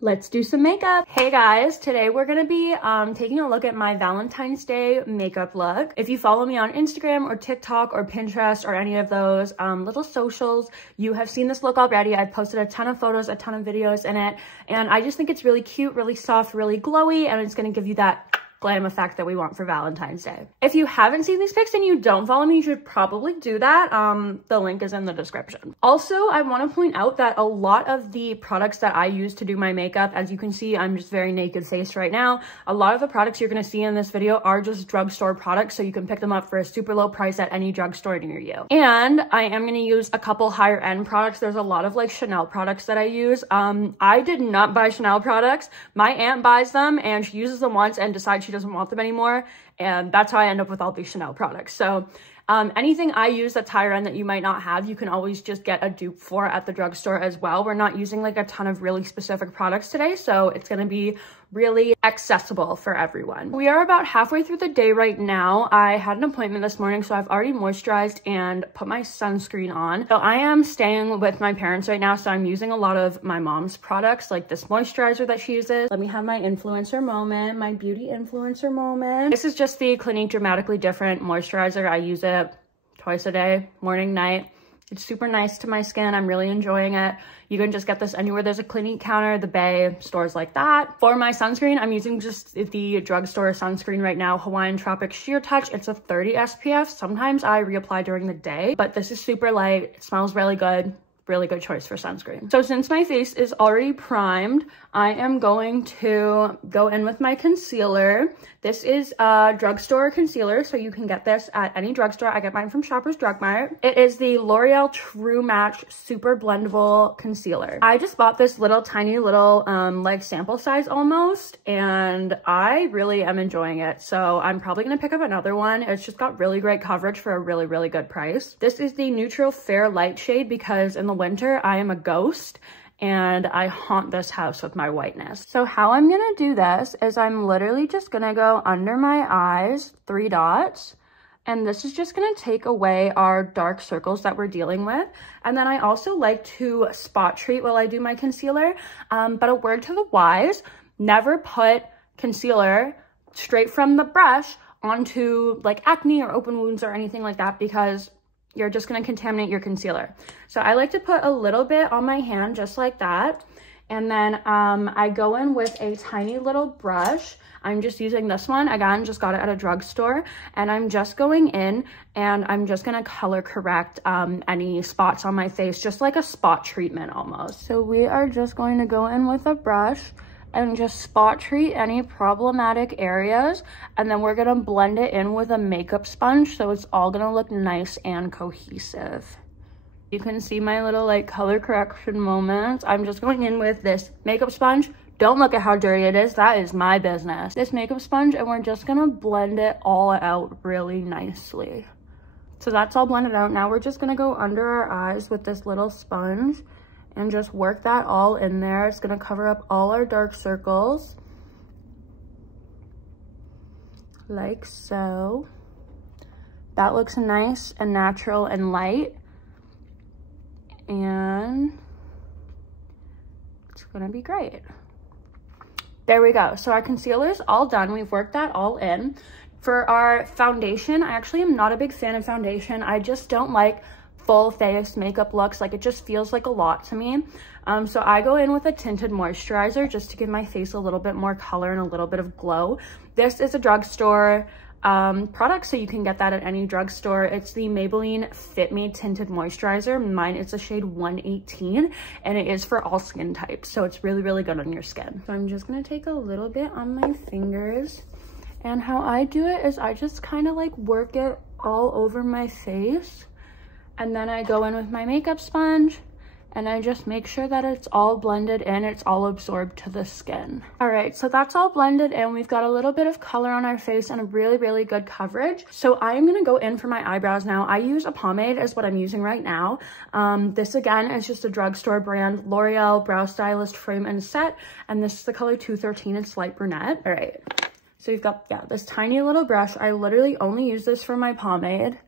Let's do some makeup. Hey guys, today we're gonna be taking a look at my Valentine's Day makeup look. If you follow me on Instagram or TikTok or Pinterest or any of those little socials, you have seen this look already. I've posted a ton of photos, a ton of videos in it, and I just think it's really cute, really soft, really glowy, and it's gonna give you that glam effect that we want for Valentine's Day. If you haven't seen these pics and you don't follow me, you should probably do that. The link is in the description. Also, I want to point out that a lot of the products that I use to do my makeup, as you can see, I'm just very naked faced right now. A lot of the products you're going to see in this video are just drugstore products, so you can pick them up for a super low price at any drugstore near you. And I am going to use a couple higher end products. There's a lot of like Chanel products that I use. I did not buy Chanel products. My aunt buys them and she uses them once and decides she doesn't want them anymore, and that's how I end up with all these Chanel products. So anything I use that's higher end that you might not have, you can always just get a dupe for at the drugstore as well. We're not using like a ton of really specific products today, so it's going to be really accessible for everyone. We are about halfway through the day right now. I had an appointment this morning, so I've already moisturized and put my sunscreen on. So I am staying with my parents right now, so I'm using a lot of my mom's products, like this moisturizer that she uses. Let me have my influencer moment, my beauty influencer moment. This is just the Clinique Dramatically Different moisturizer. I use it twice a day, morning, night. It's super nice to my skin. I'm really enjoying it. You can just get this anywhere there's a Clinique counter, the Bay, stores like that. For my sunscreen, I'm using just the drugstore sunscreen right now, Hawaiian Tropic Sheer Touch. It's a 30 SPF. Sometimes I reapply during the day, but this is super light. It smells really good. Really good choice for sunscreen. So since my face is already primed, I am going to go in with my concealer. This is a drugstore concealer, so you can get this at any drugstore. I get mine from Shoppers Drug Mart. It is the L'Oreal True Match Super Blendable Concealer. I just bought this little tiny little like sample size almost, and I really am enjoying it. So I'm probably gonna pick up another one. It's just got really great coverage for a really, really good price. This is the Neutral Fair Light shade because in the winter I am a ghost and I haunt this house with my whiteness. So how I'm gonna do this is I'm literally just gonna go under my eyes, 3 dots, and this is just gonna take away our dark circles that we're dealing with. And then I also like to spot treat while I do my concealer. But a word to the wise, never put concealer straight from the brush onto like acne or open wounds or anything like that, because you're just going to contaminate your concealer. So I like to put a little bit on my hand just like that. And then I go in with a tiny little brush. I'm just using this one. Again, just got it at a drugstore. And I'm just going in and I'm just going to color correct any spots on my face, just like a spot treatment almost. So we are just going to go in with a brush and just spot treat any problematic areas, and then we're gonna blend it in with a makeup sponge so it's all gonna look nice and cohesive. You can see my little like color correction moments. I'm just going in with this makeup sponge. Don't look at how dirty it is, that is my business. This makeup sponge, and we're just gonna blend it all out really nicely. So that's all blended out. Now we're just gonna go under our eyes with this little sponge and just work that all in there. It's gonna cover up all our dark circles, like so. That looks nice and natural and light, and it's gonna be great. There we go. So our concealer is all done. We've worked that all in. For our foundation, I actually am not a big fan of foundation. I just don't like full face makeup looks. Like, it just feels like a lot to me. So I go in with a tinted moisturizer just to give my face a little bit more color and a little bit of glow. This is a drugstore product, so you can get that at any drugstore. It's the Maybelline Fit Me Tinted Moisturizer. Mine is the shade 118, and it is for all skin types, so it's really, really good on your skin. So I'm just gonna take a little bit on my fingers, and how I do it is I just kind of like work it all over my face. And then I go in with my makeup sponge and I just make sure that it's all blended in, it's all absorbed to the skin. All right, so that's all blended in. We've got a little bit of color on our face and a really, really good coverage. So I'm gonna go in for my eyebrows now. I use a pomade is what I'm using right now. This again is just a drugstore brand, L'Oreal Brow Stylist Frame and Set, and this is the color 213, it's light brunette. All right, so you've got, yeah, this tiny little brush. I literally only use this for my pomade.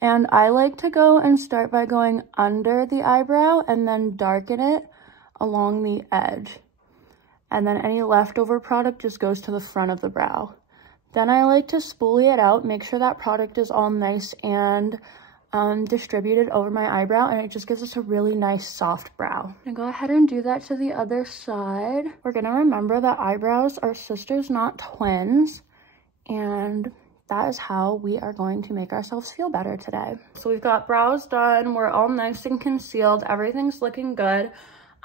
And I like to go and start by going under the eyebrow and then darken it along the edge. and then any leftover product just goes to the front of the brow. Then I like to spoolie it out, make sure that product is all nice and distributed over my eyebrow, and it just gives us a really nice soft brow. I'm gonna go ahead and do that to the other side. We're gonna remember that eyebrows are sisters, not twins, and that is how we are going to make ourselves feel better today. So we've got brows done, we're all nice and concealed, everything's looking good.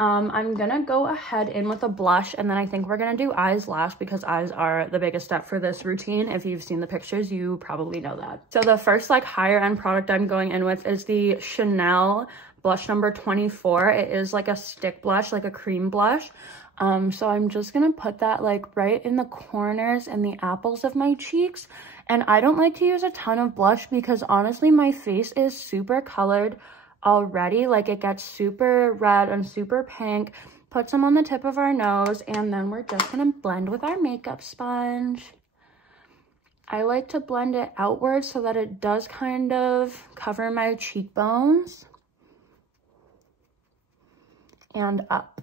I'm gonna go ahead in with a blush, and then I think we're gonna do eyes last because eyes are the biggest step for this routine. If you've seen the pictures, you probably know that. So the first like higher end product I'm going in with is the Chanel blush number 24. It is like a stick blush, like a cream blush. So I'm just gonna put that like right in the corners and the apples of my cheeks. And I don't like to use a ton of blush because honestly, my face is super colored already. Like it gets super red and super pink. Put some on the tip of our nose, and then we're just gonna blend with our makeup sponge. I like to blend it outwards so that it does kind of cover my cheekbones and up.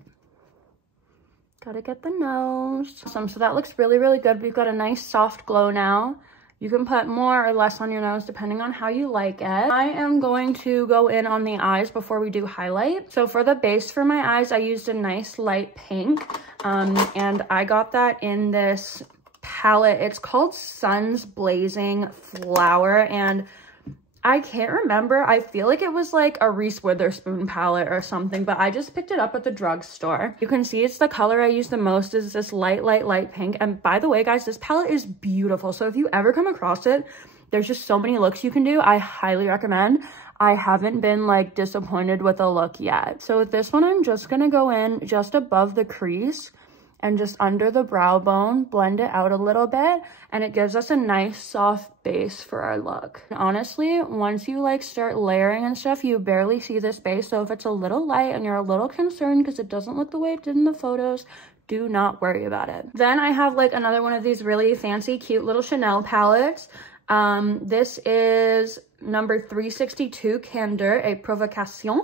Gotta get the nose. So that looks really, really good. We've got a nice soft glow now. You can put more or less on your nose depending on how you like it. I am going to go in on the eyes before we do highlight. So for the base for my eyes, I used a nice light pink. And I got that in this palette. It's called Sun's Blazing Flower. And I can't remember. I feel like it was like a Reese Witherspoon palette or something, but I just picked it up at the drugstore. You can see it's the color I use the most is this light pink. And by the way, guys, this palette is beautiful. So if you ever come across it, there's just so many looks you can do. I highly recommend. I haven't been like disappointed with a look yet. So with this one, I'm just gonna go in just above the crease and just under the brow bone, blend it out a little bit, and it gives us a nice soft base for our look. Honestly, once you like start layering and stuff, you barely see this base. So if it's a little light and you're a little concerned because it doesn't look the way it did in the photos, do not worry about it. Then I have like another one of these really fancy, cute little Chanel palettes. This is number 362, Candeur et Provocation.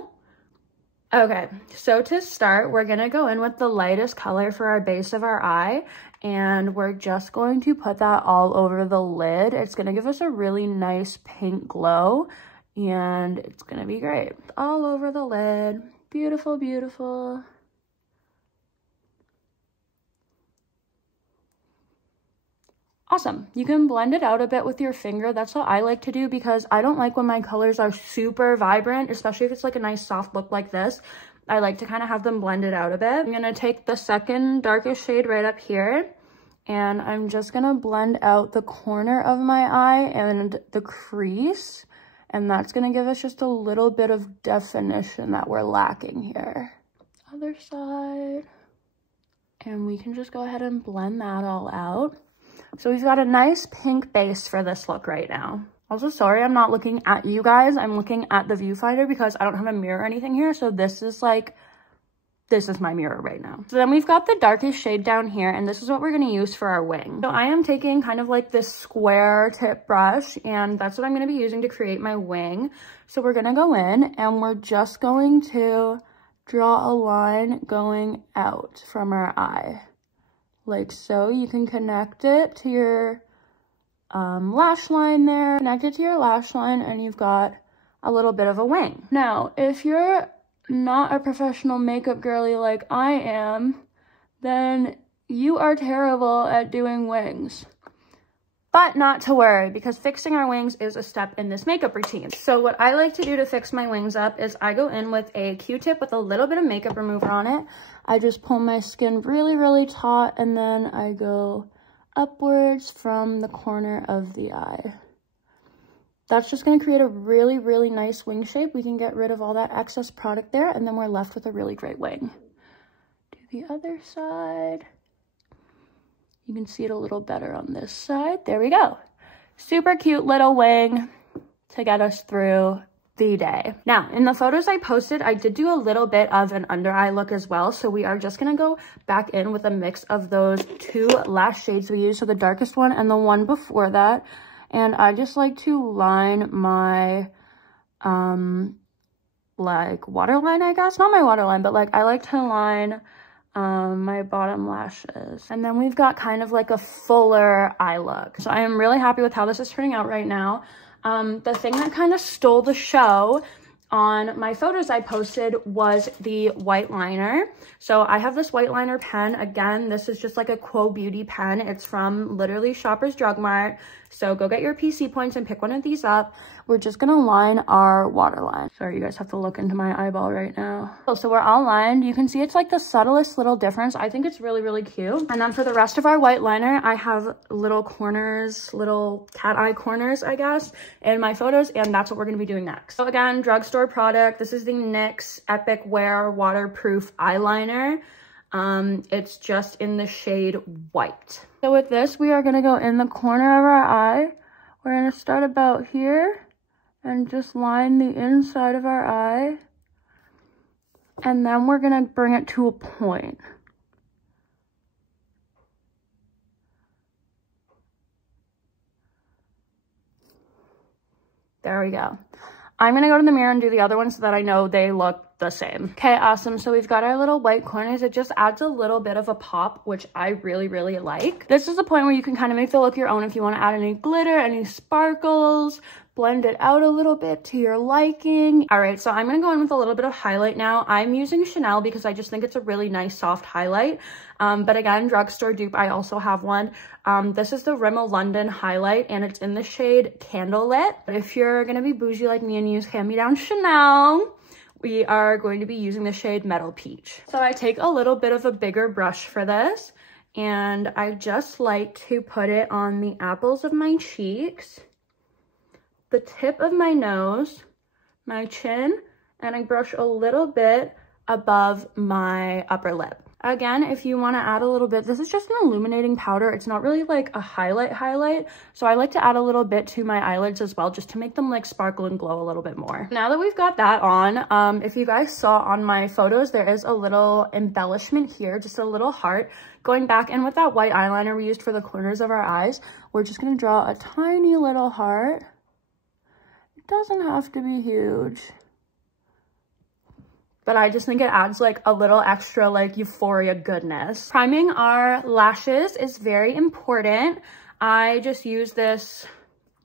Okay, so to start, we're gonna go in with the lightest color for our base of our eye, and we're just going to put that all over the lid. It's gonna give us a really nice pink glow, and it's gonna be great. All over the lid. Beautiful, beautiful. Awesome. You can blend it out a bit with your finger. That's what I like to do because I don't like when my colors are super vibrant, especially if it's like a nice soft look like this. I like to kind of have them blended out a bit. I'm going to take the second darkest shade right up here, and I'm just going to blend out the corner of my eye and the crease, and that's going to give us just a little bit of definition that we're lacking here. Other side. And we can just go ahead and blend that all out. So we've got a nice pink base for this look right now. Also, sorry, I'm not looking at you guys. I'm looking at the viewfinder because I don't have a mirror or anything here. So this is my mirror right now. So then we've got the darkest shade down here, and this is what we're going to use for our wing. So I am taking kind of like this square tip brush, and that's what I'm going to be using to create my wing. So we're going to go in, and we're just going to draw a line going out from our eye. Like so. You can connect it to your lash line there. Connect it to your lash line, and you've got a little bit of a wing. Now, if you're not a professional makeup girly like I am, then you are terrible at doing wings. But not to worry, because fixing our wings is a step in this makeup routine. So what I like to do to fix my wings up is I go in with a Q-tip with a little bit of makeup remover on it. I just pull my skin really, really taut, and then I go upwards from the corner of the eye. That's just going to create a really, really nice wing shape. We can get rid of all that excess product there, and then we're left with a really great wing. Do the other side. You can see it a little better on this side. There we go. Super cute little wing to get us through the day. Now, in the photos I posted, I did do a little bit of an under eye look as well. So we are just going to go back in with a mix of those two last shades we used. So the darkest one and the one before that. And I just like to line my, like waterline, I guess. Not my waterline, but like I like to line my bottom lashes. And then we've got kind of like a fuller eye look. So I am really happy with how this is turning out right now. The thing that kind of stole the show on my photos I posted was the white liner. So I have this white liner pen. Again, this is just like a Quo Beauty pen. It's from literally Shoppers Drug Mart. So go get your PC points and pick one of these up. We're just gonna line our waterline. Sorry, you guys have to look into my eyeball right now. So we're all lined. You can see it's like the subtlest little difference. I think it's really, really cute. And then for the rest of our white liner, I have little corners, little cat eye corners, I guess, in my photos. And that's what we're gonna be doing next. So again, drugstore product. This is the NYX Epic Wear Waterproof Eyeliner. It's just in the shade white. So with this, we are gonna go in the corner of our eye. We're gonna start about here and just line the inside of our eye. And then we're gonna bring it to a point. There we go. I'm gonna go to the mirror and do the other ones so that I know they look the same. Okay, awesome. So we've got our little white corners. It just adds a little bit of a pop, which I really, really like. This is the point where you can kind of make the look your own if you want to add any glitter, any sparkles, blend it out a little bit to your liking. All right, so I'm gonna go in with a little bit of highlight now. I'm using Chanel because I just think it's a really nice soft highlight. But again, drugstore dupe, I also have one. This is the Rimmel London highlight and it's in the shade Candlelit. If you're gonna be bougie like me and use hand-me-down Chanel, we are going to be using the shade Metal Peach. So I take a little bit of a bigger brush for this and I just like to put it on the apples of my cheeks, the tip of my nose, my chin, and I brush a little bit above my upper lip. Again, if you want to add a little bit, this is just an illuminating powder. It's not really like a highlight. So I like to add a little bit to my eyelids as well, just to make them like sparkle and glow a little bit more. Now that we've got that on, if you guys saw on my photos, there is a little embellishment here, just a little heart. Going back in with that white eyeliner we used for the corners of our eyes, we're just going to draw a tiny little heart. It doesn't have to be huge, but I just think it adds like a little extra like euphoria goodness. Priming our lashes is very important. I just use this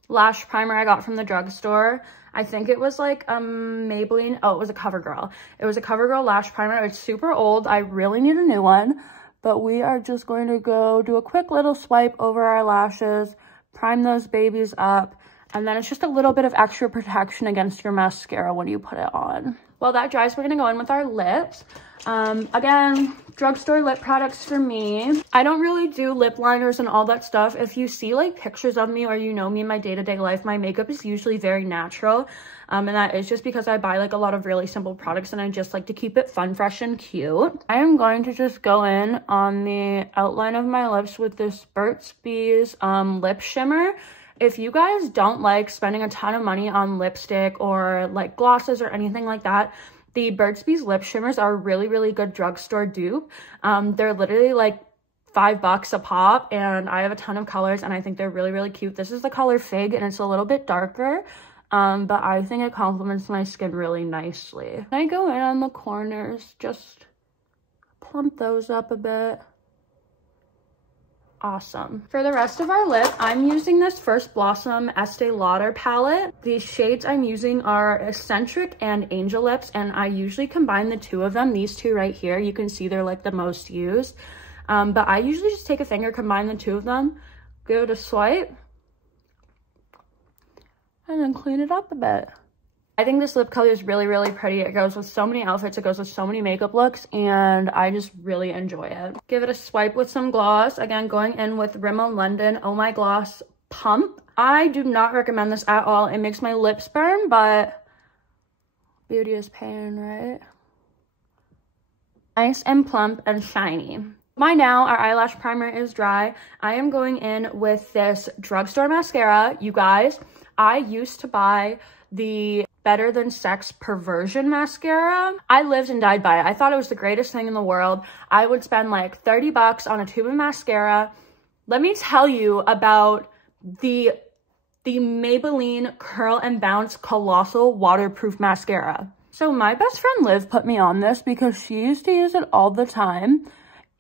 lash primer I got from the drugstore. I think it was like Maybelline. Oh, it was a CoverGirl. It was a CoverGirl lash primer. It's super old. I really need a new one, but we are just going to go do a quick little swipe over our lashes, prime those babies up, and then it's just a little bit of extra protection against your mascara when you put it on. While that dries, we're gonna go in with our lips. Again, drugstore lip products for me. I don't really do lip liners and all that stuff. If you see like pictures of me or you know me in my day-to-day life, my makeup is usually very natural. And that is just because I buy like a lot of really simple products and I just like to keep it fun, fresh, and cute. I am going to just go in on the outline of my lips with this Burt's Bees lip shimmer. If you guys don't like spending a ton of money on lipstick or like glosses or anything like that, the Burt's Bees lip shimmers are a really, really good drugstore dupe. They're literally like $5 a pop and I have a ton of colors and I think they're really, really cute. This is the color Fig and it's a little bit darker, but I think it complements my skin really nicely. I go in on the corners, just plump those up a bit. Awesome. For the rest of our lip, I'm using this First Blossom Estee Lauder palette. The shades I'm using are Eccentric and Angel Lips, and I usually combine the two of them. These two right here, you can see they're like the most used. But I usually just take a finger, combine the two of them, go to swipe, and then clean it up a bit. I think this lip color is really, really pretty. It goes with so many outfits. It goes with so many makeup looks, and I just really enjoy it. Give it a swipe with some gloss. Again, going in with Rimmel London Oh My Gloss Pump. I do not recommend this at all. It makes my lips burn, but beauty is pain, right? Nice and plump and shiny. By now, our eyelash primer is dry. I am going in with this drugstore mascara. You guys, I used to buy the Better Than Sex Perversion mascara. I lived and died by it. I thought it was the greatest thing in the world. I would spend like $30 on a tube of mascara. Let me tell you about the Maybelline Curl and Bounce Colossal Waterproof Mascara. So my best friend Liv put me on this because she used to use it all the time.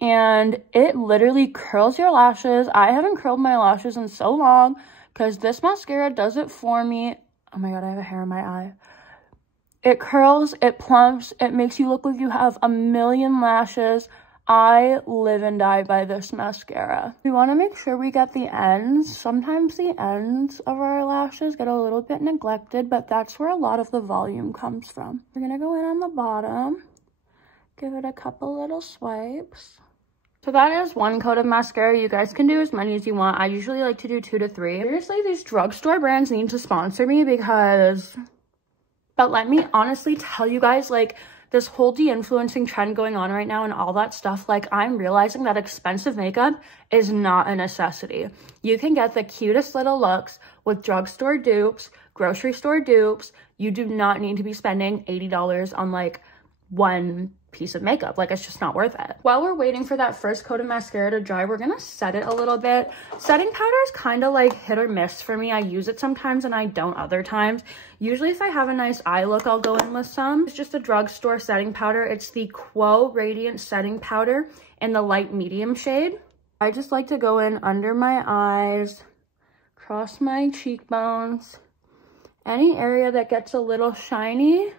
And it literally curls your lashes. I haven't curled my lashes in so long because this mascara does it for me. Oh my god, I have a hair in my eye. It curls, it plumps, it makes you look like you have a million lashes. I live and die by this mascara. We want to make sure we get the ends. Sometimes the ends of our lashes get a little bit neglected, but that's where a lot of the volume comes from. We're going to go in on the bottom, give it a couple little swipes. So that is one coat of mascara. You guys can do as many as you want. I usually like to do 2 to 3. Seriously, these drugstore brands need to sponsor me because... But let me honestly tell you guys, like, this whole de-influencing trend going on right now and all that stuff, like, I'm realizing that expensive makeup is not a necessity. You can get the cutest little looks with drugstore dupes, grocery store dupes. You do not need to be spending $80 on, like, one piece of makeup. Like, it's just not worth it. While we're waiting for that first coat of mascara to dry, we're gonna set it a little bit. Setting powder is kind of like hit or miss for me. I use it sometimes and I don't other times. Usually if I have a nice eye look, I'll go in with some. It's just a drugstore setting powder. It's the Quo Radiant Setting Powder in the light medium shade. I just like to go in under my eyes, across my cheekbones, any area that gets a little shiny,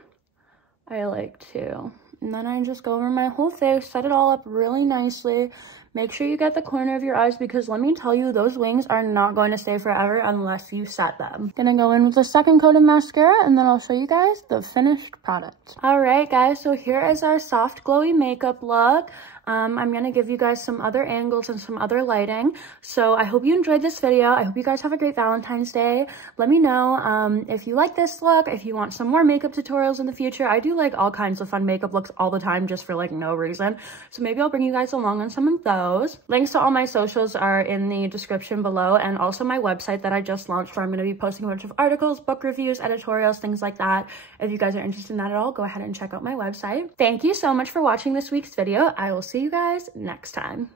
I like to. And then I just go over my whole face, set it all up really nicely. Make sure you get the corner of your eyes because let me tell you, those wings are not going to stay forever unless you set them. Gonna go in with the second coat of mascara and then I'll show you guys the finished product. All right, guys, so here is our soft, glowy makeup look. I'm gonna give you guys some other angles and some other lighting. So I hope you enjoyed this video. I hope you guys have a great Valentine's Day. Let me know if you like this look, if you want some more makeup tutorials in the future. I do like all kinds of fun makeup looks all the time just for like no reason. So maybe I'll bring you guys along on some of those. Links to all my socials are in the description below and also my website that I just launched where I'm gonna be posting a bunch of articles, book reviews, editorials, things like that. If you guys are interested in that at all, go ahead and check out my website. Thank you so much for watching this week's video. I will see you guys next time.